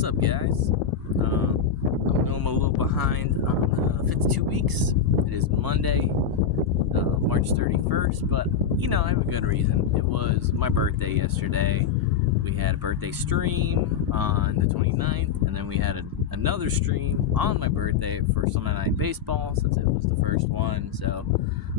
What's up, guys? I know I'm a little behind on 52 weeks. It is Monday, March 31st, but I have a good reason. It was my birthday yesterday. We had a birthday stream on the 29th, and then we had another stream on my birthday for Sunday Night Baseball, since it was the first one. So,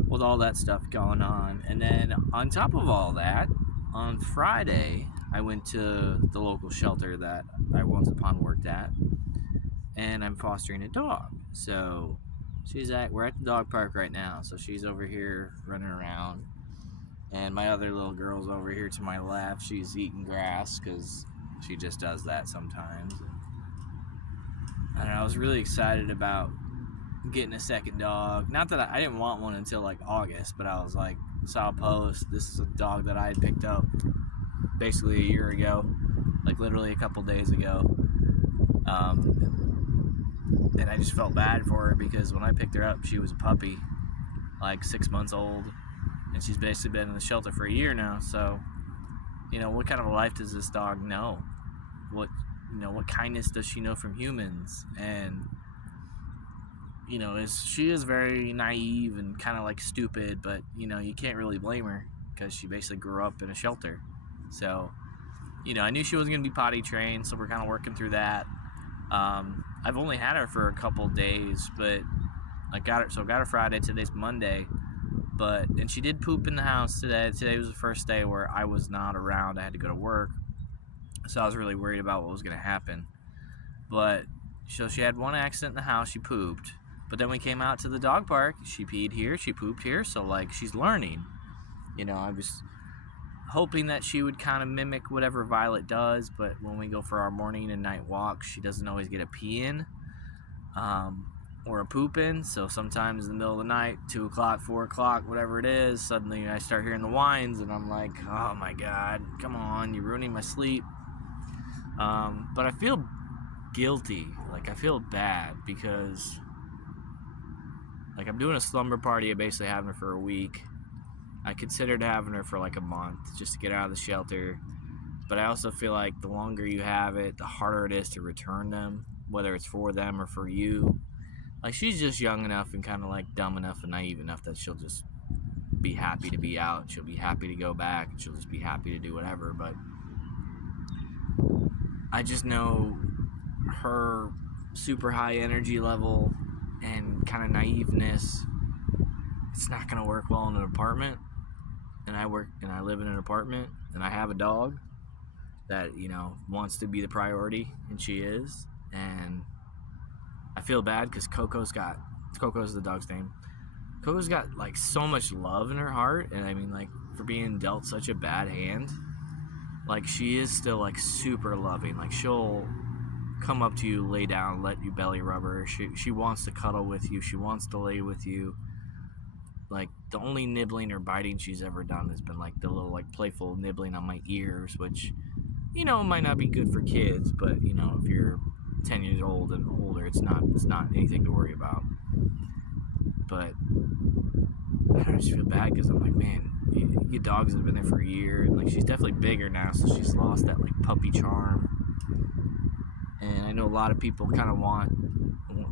with all that stuff going on, and then on top of all that, on Friday, I went to the local shelter that I once upon worked at, and I'm fostering a dog. So we're at the dog park right now, so she's over here running around, and my other little girl's over here to my left. She's eating grass because she just does that sometimes. And I was really excited about getting a second dog. Not that I didn't want one until like August, but I was like, saw a post. This is a dog that I had picked up basically a year ago, like literally a couple days ago. And I just felt bad for her because when I picked her up, she was a puppy, like 6 months old, and she's basically been in the shelter for a year now. So, what kind of a life does this dog know? What kindness does she know from humans? And she is very naive and kind of like stupid, but you can't really blame her because she basically grew up in a shelter. So I knew she wasn't going to be potty trained, so we're kind of working through that. I've only had her for a couple days, but I got her Friday. Today's Monday, and she did poop in the house today. Today was the first day where I was not around. I had to go to work, so I was really worried about what was going to happen. But so she had one accident in the house. She pooped, but then we came out to the dog park. She peed here, she pooped here, so like she's learning. I was hoping that she would kind of mimic whatever Violet does, but when we go for our morning and night walks, she doesn't always get a pee in or a poop in. So sometimes in the middle of the night, 2 o'clock, 4 o'clock, whatever it is, suddenly I start hearing the whines, and I'm like, oh my God, come on, you're ruining my sleep. But I feel guilty. Like, I feel bad because like I'm doing a slumber party. I'm basically having her for a week. I considered having her for like a month just to get out of the shelter, but I also feel like the longer you have it, the harder it is to return them, whether it's for them or for you. Like, she's just young enough and kind of like dumb enough and naive enough that she'll just be happy to be out. She'll be happy to go back, and she'll just be happy to do whatever. But I just know her super high energy level and kind of naiveness, it's not going to work well in an apartment. And I live in an apartment, and I have a dog that, wants to be the priority, and she is. And I feel bad because Coco's the dog's name. Coco's got like so much love in her heart, and I mean, like, for being dealt such a bad hand, like, she is still like super loving. Like, she'll come up to you, lay down, let you belly rub her. She wants to cuddle with you. She wants to lay with you. Like, the only nibbling or biting she's ever done has been like the little like playful nibbling on my ears, which might not be good for kids, but if you're 10 years old and older, it's not anything to worry about. But I just feel bad because I'm like, man, your dogs have been there for a year, and like, she's definitely bigger now, so she's lost that like puppy charm. And I know a lot of people kind of want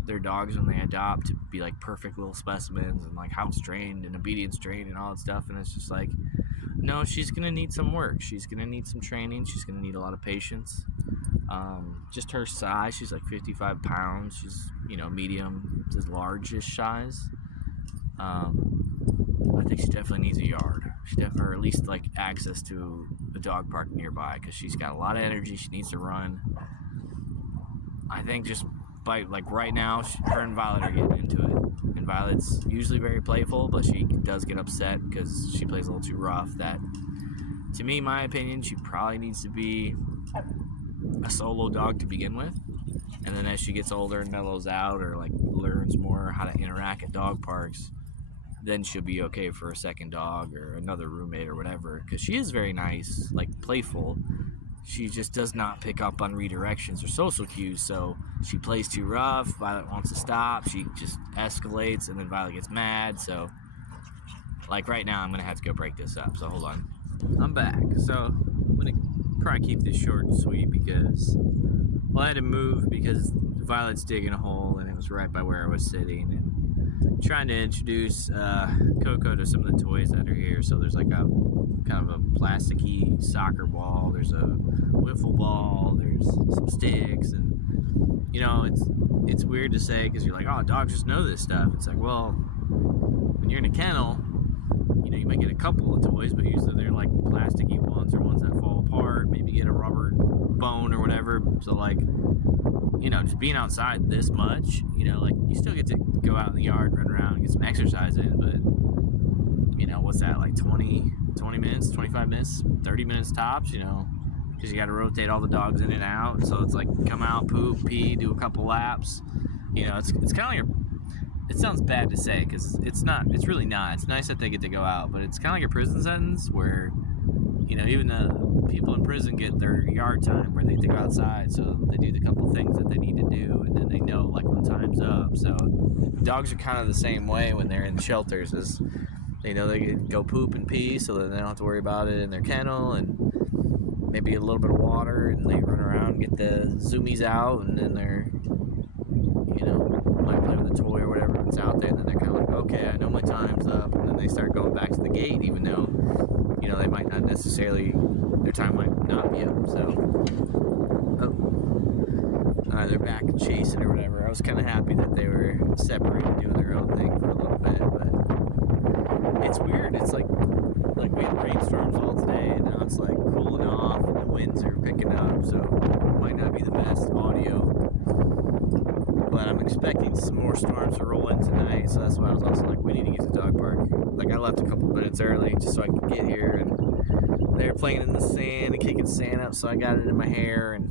their dogs when they adopt to be like perfect little specimens and like house trained and obedience trained and all that stuff, and it's just like, no, she's gonna need some work. She's gonna need some training. She's gonna need a lot of patience. Just her size, she's like 55 pounds. She's medium to large-ish size. I think she definitely needs a yard. Or at least like access to a dog park nearby, because she's got a lot of energy. She needs to run. I think just by like right now, her and Violet are getting into it, and Violet's usually very playful, but she does get upset because she plays a little too rough. That, to me, my opinion, she probably needs to be a solo dog to begin with, and then as she gets older and mellows out, or like learns more how to interact at dog parks, then she'll be okay for a second dog or another roommate or whatever, because she is very nice, like playful. She just does not pick up on redirections or social cues, so she plays too rough. Violet wants to stop. She just escalates, and then Violet gets mad. So, like, right now, I'm going to have to go break this up. So, hold on. I'm back. So, I'm going to probably keep this short and sweet because, well, Well, I had to move because Violet's digging a hole, and it was right by where I was sitting, and trying to introduce Coco to some of the toys that are here. So there's like a kind of a plasticky soccer ball, there's a wiffle ball, there's some sticks, and it's weird to say because you're like, oh, dogs just know this stuff. It's like, well, when you're in a kennel, you might get a couple of toys, but usually they're like plasticky ones or ones that fall apart. Maybe get a rubber bone or whatever. So like, just being outside this much, like you still get to go out in the yard, run around, and get some exercise in. But what's that, like 20 minutes, 25 minutes, 30 minutes tops? Because you got to rotate all the dogs in and out. So it's like come out, poop, pee, do a couple laps. It's kind of like it sounds bad to say because it's not. It's really not. It's nice that they get to go out, but it's kind of like a prison sentence where, even the people in prison get their yard time where they get to go outside, so they do the couple things that they need to do, and then they know like when time's up. So dogs are kind of the same way when they're in shelters, as they know they can go poop and pee, so that they don't have to worry about it in their kennel, and maybe a little bit of water, and they run around and get the zoomies out, and then they're might play with a toy or whatever that's out there, and then they're kind of like, okay, I know my time's up, and then they start going back to the gate, even though they might not necessarily, their time might not be up. So they're back chasing or whatever. I was kind of happy that they were separated, doing their own thing for a little bit, but it's weird. It's like we had rainstorms all today, and now it's like cooling off, and the winds are picking up, so it might not be the best audio. But I'm expecting some more storms to roll in tonight, so that's why I was also like, we need to get to the dog park. Like, I left a couple minutes early just so I could get here, and they were playing in the sand and kicking sand up, so I got it in my hair, and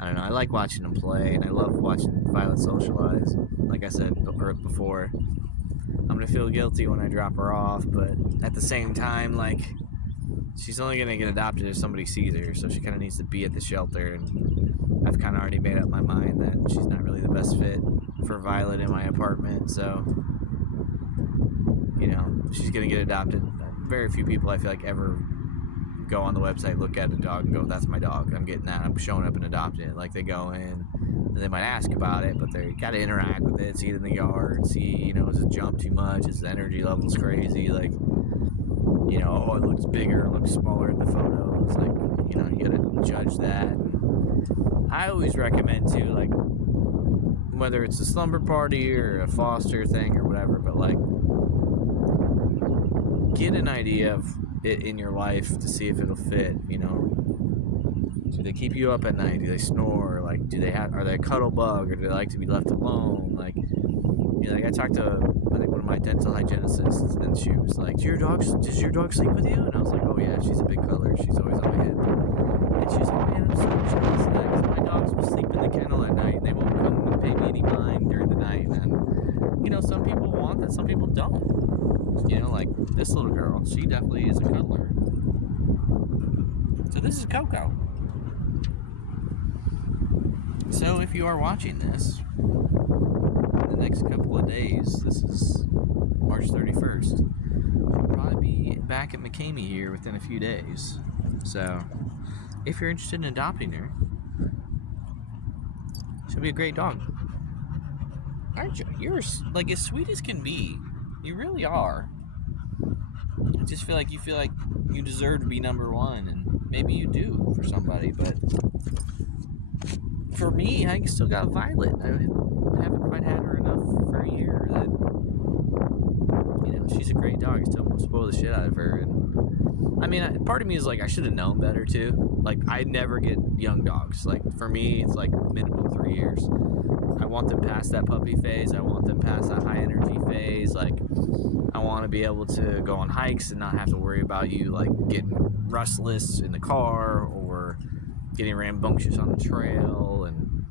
I don't know, I like watching them play, and I love watching Violet socialize. Like I said before, I'm going to feel guilty when I drop her off, but at the same time, like, she's only going to get adopted if somebody sees her, so she kind of needs to be at the shelter, and I've kind of already made up my mind that she's not really the best fit for Violet in my apartment, so, she's going to get adopted. Very few people, I feel like, ever go on the website, look at a dog, and go, that's my dog, I'm getting that, I'm showing up and adopting it. Like, they go in, and they might ask about it, but they got to interact with it, see it in the yard, see, does it jump too much, is the energy levels crazy, like, oh, it looks bigger, it looks smaller in the photos, like, you got to judge that. I always recommend too, like, whether it's a slumber party or a foster thing or whatever, but like, get an idea of it in your life to see if it'll fit. Do they keep you up at night? Do they snore? Like, are they a cuddle bug, or do they like to be left alone? Like, I talked to, I think, one of my dental hygienists, and she was like, does your dog sleep with you? And I was like, oh yeah, she's a big cuddler, she's always on my hip. And she's like, man, I'm so jealous of that, because my dogs will sleep in the kennel at night, and they won't come and pay me any mind during the night. And some people want that, some people don't. Like this little girl, she definitely is a cuddler. So this is Coco. So if you are watching this in the next couple of days, this is March 31st, she'll probably be back at McCamey here within a few days. So if you're interested in adopting her, she'll be a great dog. Aren't you? You're like as sweet as can be. You really are. I just feel like you deserve to be number one, and maybe you do for somebody, but for me, I still got Violet. I haven't quite had her enough for a year that, she's a great dog. I still won't spoil the shit out of her. And I mean, part of me is like, I should have known better too. Like, I never get young dogs. Like, for me, it's like minimum 3 years. I want them past that puppy phase. I want them past that high energy phase. Like, I want to be able to go on hikes and not have to worry about you, like, getting restless in the car or getting rambunctious on the trail. And,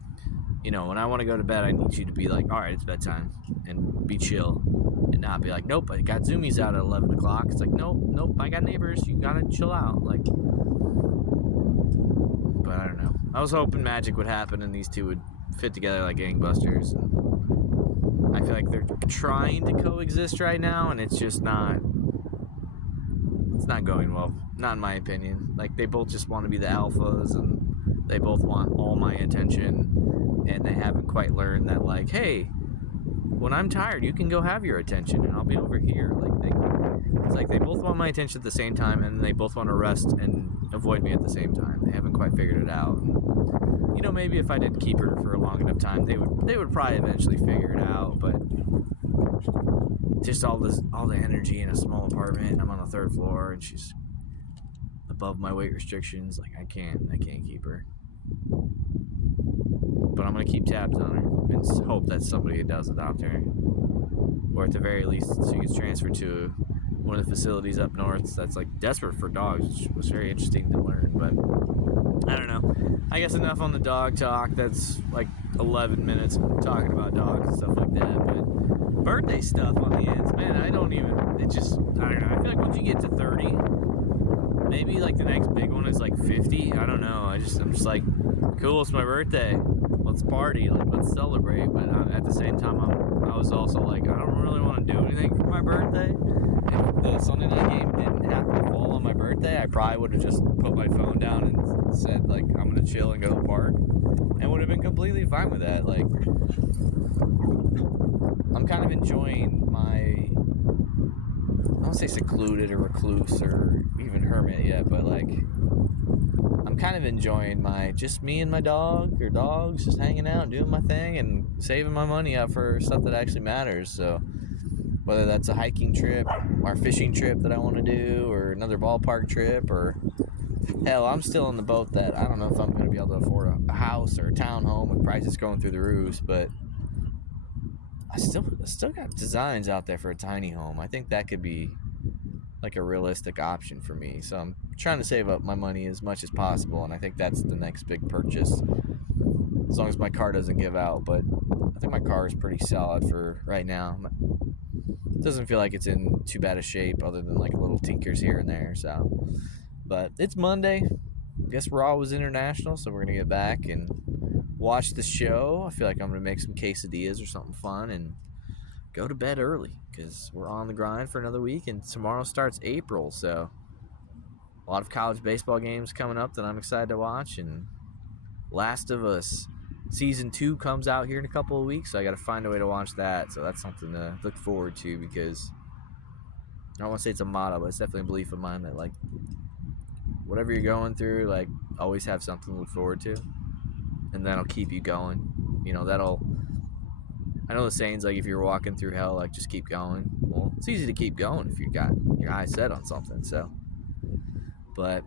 when I want to go to bed, I need you to be like, all right, it's bedtime, and be chill, and not be like, nope, I got zoomies out at 11 o'clock. It's like, nope, I got neighbors, you gotta chill out. Like, but I don't know. I was hoping magic would happen and these two would fit together like gangbusters. And I feel like they're trying to coexist right now, and it's just not. It's not going well. Not in my opinion. Like, they both just want to be the alphas, and They both want all my attention, and they haven't quite learned that, like, hey, when I'm tired, you can go have your attention, and I'll be over here. It's like they both want my attention at the same time, and they both want to rest and avoid me at the same time. They haven't quite figured it out. You know, maybe if I did keep her for a long enough time, they would probably eventually figure it out. But just all the energy in a small apartment, and I'm on the 3rd floor, and she's above my weight restrictions. Like, I can't keep her. But I'm gonna keep tabs on her and hope that somebody does adopt her, or at the very least, she gets transferred to one of the facilities up north that's like desperate for dogs, which was very interesting to learn. But I don't know. I guess enough on the dog talk. That's like 11 minutes talking about dogs and stuff like that. But birthday stuff on the ends, man, I don't know. I feel like once you get to 30, maybe like the next big one is like 50. I don't know. I'm just like, cool, it's my birthday. Let's party. Like, let's celebrate. But at the same time, I was also like, I don't really want to do anything for my birthday. If the Sunday night game didn't happen to fall on my birthday, I probably would have just put my phone down and said, like, I'm going to chill and go to the park. And would have been completely fine with that. Like, I'm kind of enjoying my, I don't say secluded or recluse or even hermit yet, but like, I'm kind of enjoying my, just me and my dog or dogs just hanging out and doing my thing and saving my money up for stuff that actually matters. So whether that's a hiking trip or a fishing trip that I want to do, or another ballpark trip, or hell, I'm still in the boat that I don't know if I'm going to be able to afford a house or a townhome with prices going through the roofs, but I still got designs out there for a tiny home. I think that could be like a realistic option for me. So I'm trying to save up my money as much as possible, and I think that's the next big purchase, as long as my car doesn't give out. But I think my car is pretty solid for right now. It doesn't feel like it's in too bad a shape, other than like little tinkers here and there. So, but it's Monday. I guess Raw was international, so we're gonna get back and watch the show. I feel like I'm gonna make some quesadillas or something fun and go to bed early, because we're on the grind for another week, and tomorrow starts April. So a lot of college baseball games coming up that I'm excited to watch, and Last of Us Season 2 comes out here in a couple of weeks, so I got to find a way to watch that. So that's something to look forward to, because I don't want to say it's a motto, but it's definitely a belief of mine that, like, whatever you're going through, like, always have something to look forward to, and that'll keep you going. You know, I know the saying's like, if you're walking through hell, like, just keep going. Well, it's easy to keep going if you got your eyes set on something. So, but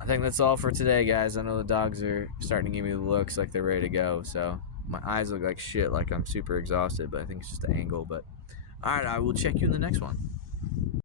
I think that's all for today, guys. I know the dogs are starting to give me the looks like they're ready to go. So my eyes look like shit, like I'm super exhausted, but I think it's just the angle. But all right, I will check you in the next one.